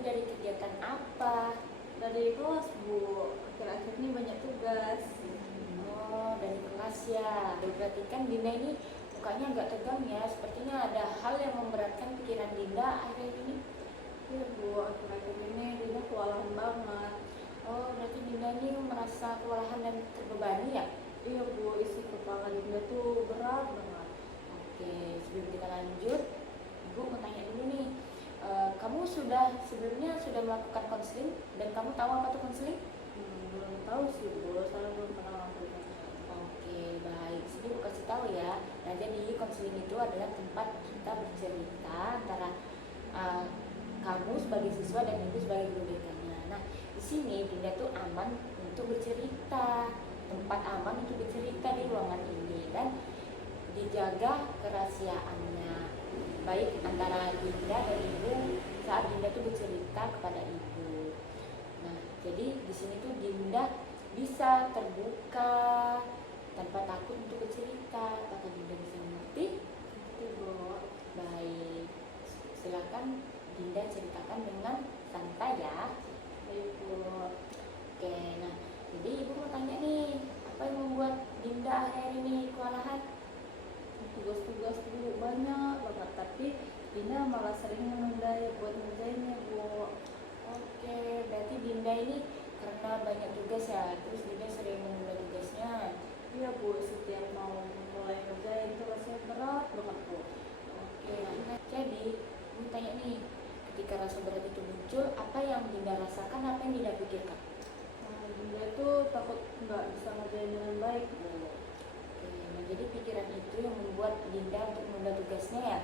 dari kegiatan apa? Dari kelas Bu, akhir-akhir ini banyak tugas. Oh, dari kelas ya. Berarti kan Dinda ini mukanya agak tegang ya. Sepertinya ada hal yang memberatkan pikiran Dinda akhir ini. Iya Bu, akhir-akhir ini Dinda kewalahan banget. Oh, berarti Dinda ini merasa kewalahan dan terbebani ya? Iya Bu, isi kepala Dinda tuh berat banget. Oke, sebelum kita lanjut, Ibu mau tanya dulu nih. Kamu sebelumnya sudah melakukan konseling dan kamu tahu apa itu konseling? Belum tahu sih Bu, saya belum pernah lakukan. Oke, baik. Sini aku kasih tahu ya. Nah, jadi konseling itu adalah tempat kita bercerita antara kamu sebagai siswa dan ibu sebagai guru BK-nya. Nah, di sini Dinda tuh aman untuk bercerita, tempat aman untuk bercerita di ruangan ini dan dijaga kerahasiaannya, baik antara Dinda dan ibu saat Dinda tuh bercerita kepada ibu. Nah, jadi di sini tuh Dinda bisa terbuka tanpa takut untuk bercerita. Apakah Dinda bisa mengerti? Itu Bu. Baik, silakan Dinda ceritakan dengan santai ya. Baik Bu. Oke, nah jadi ibu mau tanya nih, apa yang membuat Dinda akhir ini kewalahan? Tugas-tugas Bu banyak banget, tapi Dinda malah sering menunda ya buat ngerjainnya Bu. Oke, berarti Dinda ini karena banyak tugas ya, terus Dinda sering menunda tugasnya. Iya Bu, setiap mau mulai ngerjain itu rasanya berat banget Bu. Oke, nah jadi ibu tanya nih, ketika rasa berat itu muncul, apa yang Dinda rasakan, apa yang Dinda pikirkan? Dinda itu takut nggak bisa ngerjain dengan baik Bu. Oke, nah jadi pikiran itu yang membuat Dinda untuk menunda tugasnya ya?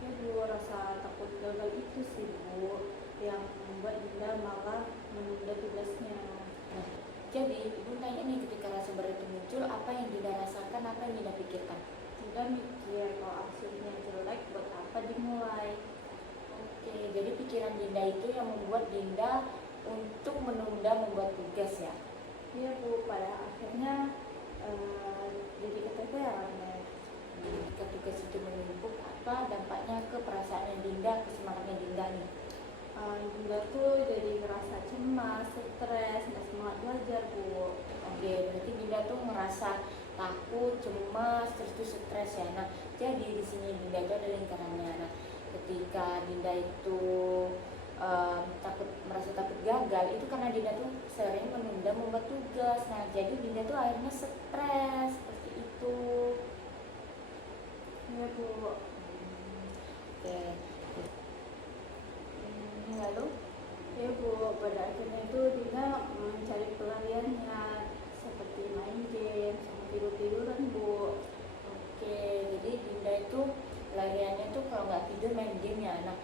Ya Bu, rasa takut gagal itu sih Bu yang membuat Dinda malah menunda tugasnya. Nah, jadi ibu tanya nih, ketika rasa berat itu muncul, apa yang Dinda rasakan, apa yang Dinda pikirkan? Dinda mikir kalau hasilnya jelek buat apa dimulai. Oke, jadi pikiran Dinda itu yang membuat Dinda untuk menunda membuat tugas ya? Iya Bu, pada akhirnya jadi keteteran ya. Jika tugas itu menumpuk, apa dampaknya ke perasaan Dinda, ke semangatnya Dinda nih? Dinda tuh jadi ngerasa cemas, stres, nggak semangat belajar Bu. Oke, berarti Dinda tuh merasa takut, cemas, terus tuh stres ya. Nah, jadi di sini Dinda itu ada lingkarannya. Nah, ketika Dinda itu merasa takut gagal, itu karena Dinda tuh sering menunda membuat tugas. Nah, jadi Dinda tuh akhirnya stres seperti itu. Iya Bu. Oke. Lalu? Ya Bu, pada akhirnya itu Dinda mencari pelariannya seperti main game sama tidur-tiduran Bu. Oke, jadi Dinda itu pelariannya tuh kalau nggak tidur main game ya. Nah,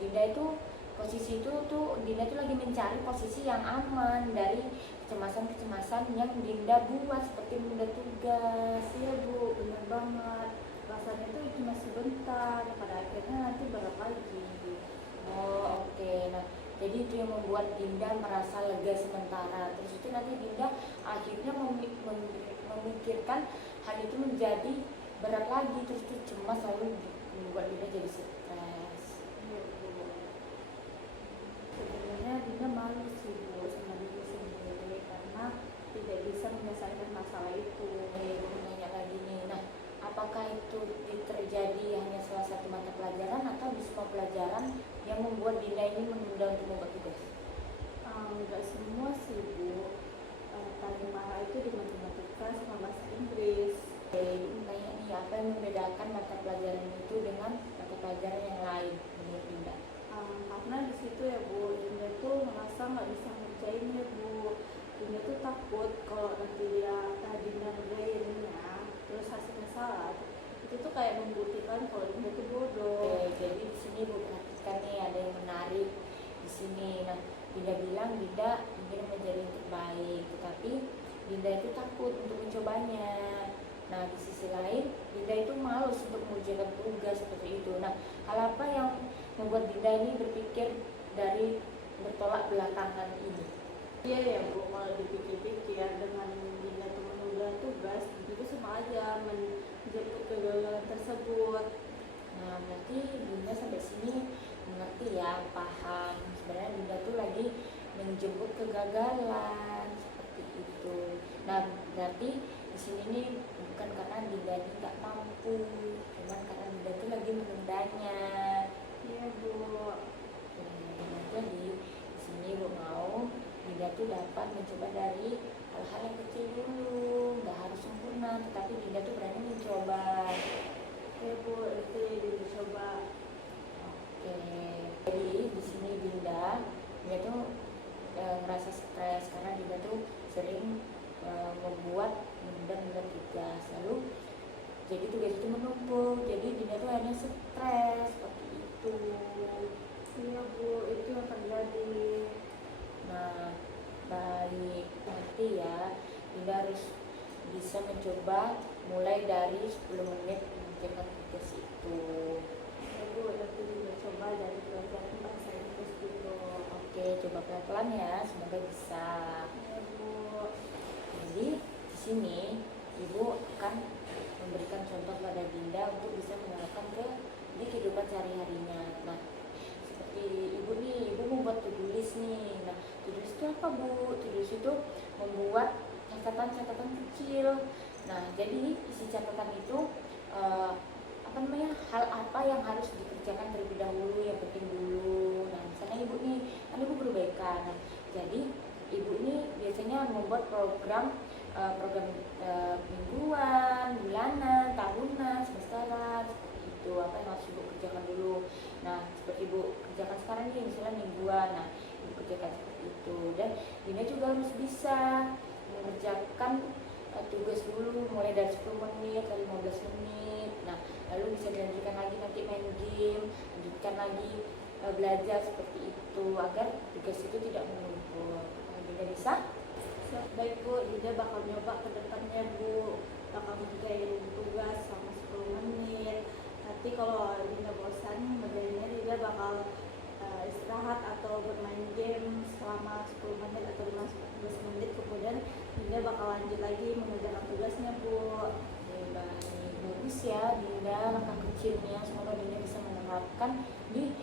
Dinda itu posisi itu tuh Dinda tuh lagi mencari posisi yang aman dari kecemasan-kecemasan yang Dinda buat seperti menunda tugas. Iya Bu, bener banget. Rasanya tuh cuma sebentar, pada akhirnya nanti berat lagi. Oh, oke. Nah, jadi itu yang membuat Dinda merasa lega sementara. Terus itu nanti Dinda akhirnya memikirkan hal itu menjadi berat lagi, terus itu cemas lalu membuat Dinda jadi stres. Iya Bu. Sebenarnya Dinda malu sih Bu sama diri sendiri karena tidak bisa menyelesaikan masalah itu. Mau nanya lagi nih, nah apakah itu terjadi hanya salah satu mata pelajaran atau di semua pelajaran yang membuat Dinda ini menunda untuk membuat tugas? Enggak semua sih Bu. Paling parah itu di matematika sama bahasa Inggris. Oke, tanya nih, apa yang membedakan mata pelajaran itu dengan mata pelajaran yang lain menurut Dinda? Karena di situ ya Bu, Dinda tuh merasa nggak bisa ngerjainnya Bu. Dinda tuh takut kalau nanti Dinda ngerjainnya terus hasilnya salah, itu tuh kayak membuktikan kalau Dinda tuh bodoh. Oke, jadi di sini Bu perhatikan nih, ada yang menarik di sini. Nah, Dinda bilang Dinda ingin menjadi yang terbaik, tetapi Dinda itu takut untuk mencobanya. Nah, di sisi lain Dinda itu malu untuk mengerjakan tugas seperti itu. Nah, hal apa yang membuat Dinda ini berpikir dari bertolak belakangan ini? Iya ya Bu, kalau dipikir-pikir dengan Dinda tuh menunda tugas, itu sama aja menjemput kegagalan tersebut. Nah, berarti Dinda sampai sini mengerti ya, paham. Sebenarnya Nah, berarti di sini nih bukan karena Dinda ini nggak mampu, cuman karena Dinda tuh lagi menundanya. Iya Bu. Nah, jadi di sini Ibu mau Dinda tuh dapat mencoba dari hal-hal yang kecil dulu, nggak harus sempurna, tetapi Dinda tuh berani mencoba. Oke Bu, itu dicoba. Oke, jadi di sini Dinda tuh ngerasa stres karena Dinda tuh sering membuat menunda tugas, lalu jadi tugas itu menumpuk, jadi Dinda tuh akhirnya stres seperti itu. Iya Bu, itu yang terjadi. Nah, baik, nanti ya Dinda harus bisa mencoba mulai dari 10 menit mengerjakan tugas itu. Ya Bu, nanti dicoba dari pelajaran bahasa Inggris dulu. Oke, coba pelan-pelan ya, semoga bisa. Ya Bu. Jadi di sini Ibu akan memberikan contoh pada Dinda untuk bisa menerapkan di kehidupan sehari-harinya. Nah, seperti Ibu nih, Ibu membuat to-do list nih. Nah, to-do list itu apa Bu? To-do list itu membuat catatan-catatan kecil. Nah, jadi isi catatan itu hal apa yang harus dikerjakan terlebih dahulu, yang penting dulu. Nah, misalnya Ibu nih, kan Ibu guru BK. Nah, jadi Ibu ini biasanya membuat program mingguan, bulanan, tahunan, semesteran, seperti itu. Apa yang harus Ibu kerjakan dulu. Nah, seperti Ibu kerjakan sekarang nih, misalnya mingguan. Nah, Ibu kerjakan seperti itu. Dan Dinda juga harus bisa mengerjakan tugas dulu mulai dari 10 menit ke 15 menit. Nah, lalu bisa dilanjutkan lagi nanti main game, lanjutkan lagi belajar seperti itu agar tugas itu tidak menumpuk. Dinda bisa? Baik Bu, Dinda bakal nyoba ke depannya Bu, bakal ngerjain tugas selama 10 menit. Nanti kalau Dinda bosan ngerjainnya, Dinda bakal istirahat atau bermain game selama 10 menit atau 15 menit, kemudian Dinda bakal lanjut lagi mengerjakan tugasnya Bu. Baik, bagus ya Dinda, langkah kecilnya semoga Dinda bisa menerapkan di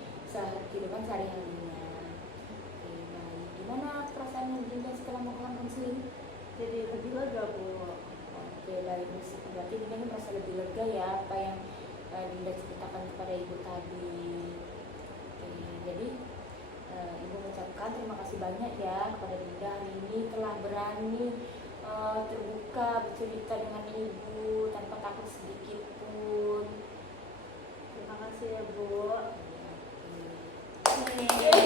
kehidupan sehari-harinya. Oke, baik. Gimana perasaannya Dinda setelah melakukan konseling? Jadi lebih lega Bu. Oke, baik. Berarti Dinda ini merasa lebih lega ya apa yang Dinda ceritakan kepada Ibu tadi. Oke, jadi Ibu mengucapkan terima kasih banyak ya kepada Dinda hari ini telah berani terbuka bercerita dengan Ibu tanpa takut sedikit pun. Terima kasih ya Bu. Oke.